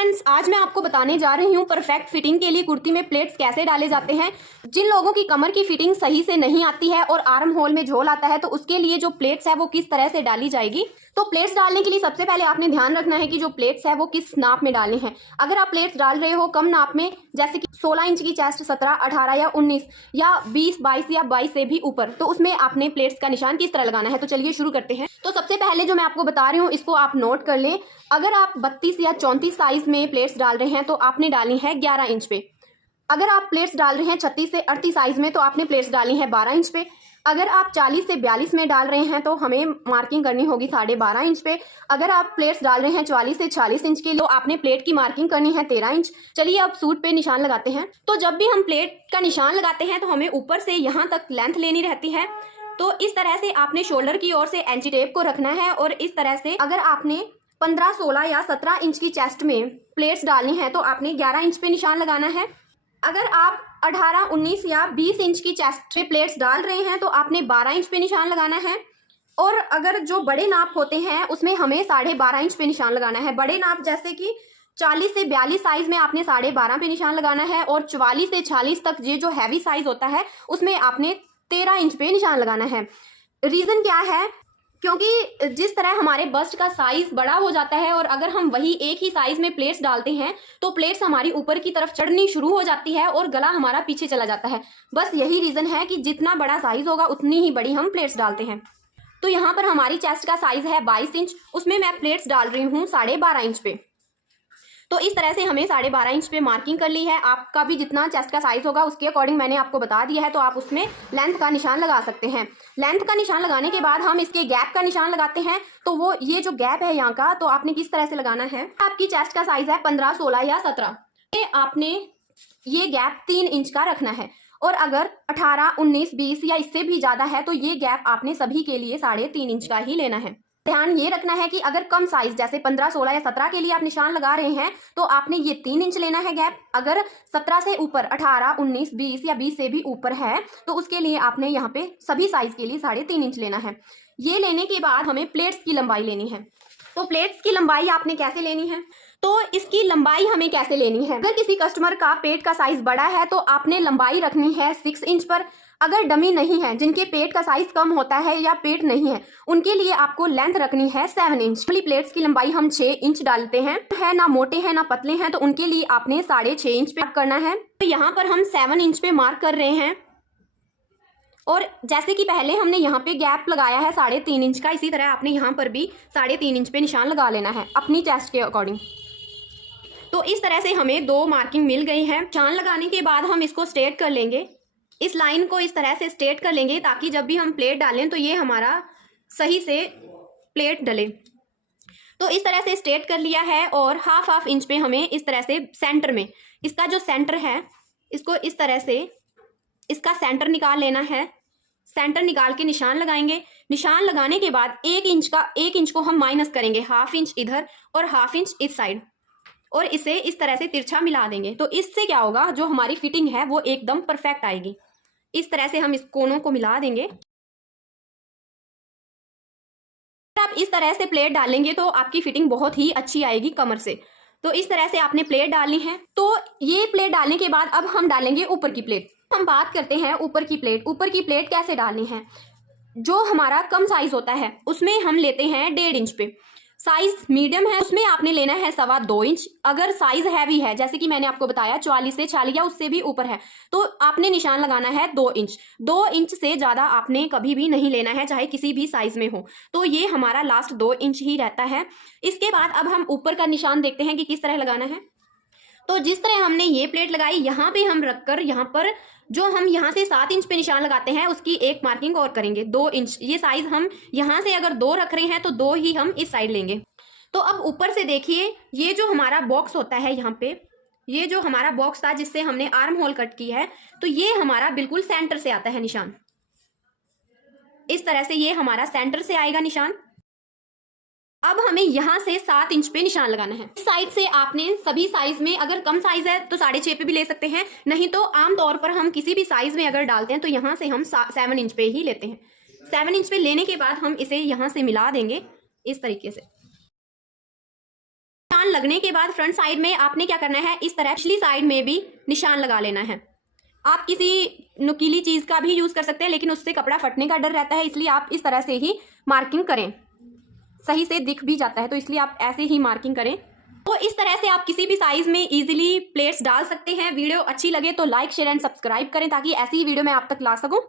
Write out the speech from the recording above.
Friends, आज मैं आपको बताने जा रही हूँ परफेक्ट फिटिंग के लिए कुर्ती में प्लेट्स कैसे डाले जाते हैं। जिन लोगों की कमर की फिटिंग सही से नहीं आती है और आर्म होल में झोल आता है, तो उसके लिए जो प्लेट्स है वो किस तरह से डाली जाएगी। तो प्लेट्स डालने के लिए सबसे पहले आपने ध्यान रखना है कि जो प्लेट्स है वो किस नाप में डालने हैं। अगर आप प्लेट्स डाल रहे हो कम नाप में, जैसे कि 16 इंच की चेस्ट, 17, 18 या 19 या 20, 22 या 22 से भी ऊपर, तो उसमें आपने प्लेट्स का निशान किस तरह लगाना है। तो चलिए शुरू करते हैं। तो सबसे पहले जो मैं आपको बता रही हूँ इसको आप नोट कर लें। अगर आप 32 या 34 साइज में प्लेट्स डाल रहे हैं तो आपने डाली है 11 इंच पे। अगर आप प्लेट्स डाल रहे हैं 36 से 38 साइज में तो आपने प्लेट्स डाली है 12 इंच पे। अगर आप 40 से 42 में डाल रहे हैं तो हमें मार्किंग करनी होगी 12.5 इंच पे। अगर आप प्लेट्स डाल रहे हैं 44 से 46 इंच के लिए तो आपने प्लेट की मार्किंग करनी है 13 इंच। चलिए अब सूट पे निशान लगाते हैं। तो जब भी हम प्लेट का निशान लगाते हैं तो हमें ऊपर से यहाँ तक लेंथ लेनी रहती है। तो इस तरह से आपने शोल्डर की ओर से एंटी टेप को रखना है और इस तरह से अगर आपने 15, 16 या 17 इंच की चेस्ट में प्लेट्स डालनी है तो आपने 11 इंच पे निशान लगाना है। अगर आप 18, 19 या 20 इंच की चेस्ट पे प्लेट्स डाल रहे हैं तो आपने 12 इंच पे निशान लगाना है। और अगर जो बड़े नाप होते हैं उसमें हमें 12.5 इंच पे निशान लगाना है। बड़े नाप जैसे कि 40 से 42 साइज में आपने 12.5 पे निशान लगाना है और 44 से 46 तक ये जो हैवी साइज होता है उसमें आपने 13 इंच पे निशान लगाना है। रीज़न क्या है? क्योंकि जिस तरह हमारे बस्ट का साइज बड़ा हो जाता है और अगर हम वही एक ही साइज में प्लेट्स डालते हैं तो प्लेट्स हमारी ऊपर की तरफ चढ़नी शुरू हो जाती है और गला हमारा पीछे चला जाता है। बस यही रीज़न है कि जितना बड़ा साइज होगा उतनी ही बड़ी हम प्लेट्स डालते हैं। तो यहाँ पर हमारी चेस्ट का साइज है 22 इंच, उसमें मैं प्लेट्स डाल रही हूँ 12.5 इंच पे। तो इस तरह से हमें 12.5 इंच पे मार्किंग कर ली है। आपका भी जितना चेस्ट का साइज होगा उसके अकॉर्डिंग मैंने आपको बता दिया है, तो आप उसमें लेंथ का निशान लगा सकते हैं। लेंथ का निशान लगाने के बाद हम इसके गैप का निशान लगाते हैं। तो वो ये जो गैप है यहाँ का, तो आपने किस तरह से लगाना है। आपकी चेस्ट का साइज है 15, 16 या 17, आपने ये गैप 3 इंच का रखना है। और अगर 18, 19, 20 या इससे भी ज़्यादा है तो ये गैप आपने सभी के लिए 3.5 इंच का ही लेना है। ध्यान ये रखना है कि अगर कम साइज जैसे 15, 16 या 17 के लिए आप निशान लगा रहे हैं तो आपने ये 3 इंच लेना है गैप। अगर 17 से ऊपर, 18, 19, 20 या 20 से भी ऊपर है तो उसके लिए आपने यहाँ पे सभी साइज के लिए 3.5 इंच लेना है। ये लेने के बाद हमें प्लेट्स की लंबाई लेनी है। तो प्लेट्स की लंबाई आपने कैसे लेनी है, तो इसकी लंबाई हमें कैसे लेनी है। अगर किसी कस्टमर का पेट का साइज बड़ा है तो आपने लंबाई रखनी है 6 इंच पर। अगर डमी नहीं है, जिनके पेट का साइज कम होता है या पेट नहीं है, उनके लिए आपको लेंथ रखनी है 7 इंच। प्लेट्स की लंबाई हम 6 इंच डालते हैं, है ना मोटे हैं ना पतले हैं, तो उनके लिए आपने 6.5 इंच पे करना है। तो यहाँ पर हम 7 इंच पे मार्क कर रहे हैं। और जैसे कि पहले हमने यहाँ पे गैप लगाया है 3.5 इंच का, इसी तरह आपने यहाँ पर भी 3.5 इंच पे निशान लगा लेना है अपनी चेस्ट के अकॉर्डिंग। तो इस तरह से हमें 2 मार्किंग मिल गई है। निशान लगाने के बाद हम इसको स्ट्रेट कर लेंगे। इस लाइन को इस तरह से स्ट्रेट कर लेंगे ताकि जब भी हम प्लेट डालें तो ये हमारा सही से प्लेट डले। तो इस तरह से स्ट्रेट कर लिया है और हाफ इंच पे हमें इस तरह से सेंटर में, इसका जो सेंटर है इसको इस तरह से इसका सेंटर निकाल लेना है। सेंटर निकाल के निशान लगाएंगे। निशान लगाने के बाद 1 इंच को हम माइनस करेंगे, हाफ इंच इधर और हाफ इंच इस साइड, और इसे इस तरह से तिरछा मिला देंगे। तो इससे क्या होगा, जो हमारी फिटिंग है वो एकदम परफेक्ट आएगी। इस तरह से हम इस कोनों को मिला देंगे। आप इस तरह से प्लेट डालेंगे तो आपकी फिटिंग बहुत ही अच्छी आएगी कमर से। तो इस तरह से आपने प्लेट डालनी है। तो ये प्लेट डालने के बाद अब हम डालेंगे ऊपर की प्लेट। हम बात करते हैं ऊपर की प्लेट। ऊपर की प्लेट कैसे डालनी है। जो हमारा कम साइज होता है उसमें हम लेते हैं 1.5 इंच पे। साइज मीडियम है उसमें आपने लेना है 2.25 इंच। अगर साइज हैवी है, जैसे कि मैंने आपको बताया 44 से 46 या उससे भी ऊपर है, तो आपने निशान लगाना है 2 इंच। 2 इंच से ज़्यादा आपने कभी भी नहीं लेना है, चाहे किसी भी साइज में हो। तो ये हमारा लास्ट 2 इंच ही रहता है। इसके बाद अब हम ऊपर का निशान देखते हैं कि किस तरह लगाना है। तो जिस तरह हमने ये प्लेट लगाई, यहाँ पे हम रखकर यहाँ पर जो हम यहाँ से 7 इंच पे निशान लगाते हैं उसकी एक मार्किंग और करेंगे 2 इंच। ये साइज हम यहाँ से अगर 2 रख रहे हैं तो 2 ही हम इस साइड लेंगे। तो अब ऊपर से देखिए, ये जो हमारा बॉक्स होता है यहाँ पे, ये जो हमारा बॉक्स था जिससे हमने आर्म होल कट की है, तो ये हमारा बिल्कुल सेंटर से आता है निशान। इस तरह से ये हमारा सेंटर से आएगा निशान। अब हमें यहाँ से 7 इंच पे निशान लगाना है। इस साइड से आपने सभी साइज में, अगर कम साइज है तो 6.5 पे भी ले सकते हैं, नहीं तो आमतौर पर हम किसी भी साइज में अगर डालते हैं तो यहाँ से हम 7 इंच पे ही लेते हैं। 7 इंच पे लेने के बाद हम इसे यहाँ से मिला देंगे इस तरीके से। निशान लगने के बाद फ्रंट साइड में आपने क्या करना है, इस तरह पिछली साइड में भी निशान लगा लेना है। आप किसी नुकीली चीज़ का भी यूज़ कर सकते हैं, लेकिन उससे कपड़ा फटने का डर रहता है, इसलिए आप इस तरह से ही मार्किंग करें। सही से दिख भी जाता है, तो इसलिए आप ऐसे ही मार्किंग करें। तो इस तरह से आप किसी भी साइज़ में इजीली प्लेट्स डाल सकते हैं। वीडियो अच्छी लगे तो लाइक, शेयर एंड सब्सक्राइब करें, ताकि ऐसी ही वीडियो मैं आप तक ला सकूं।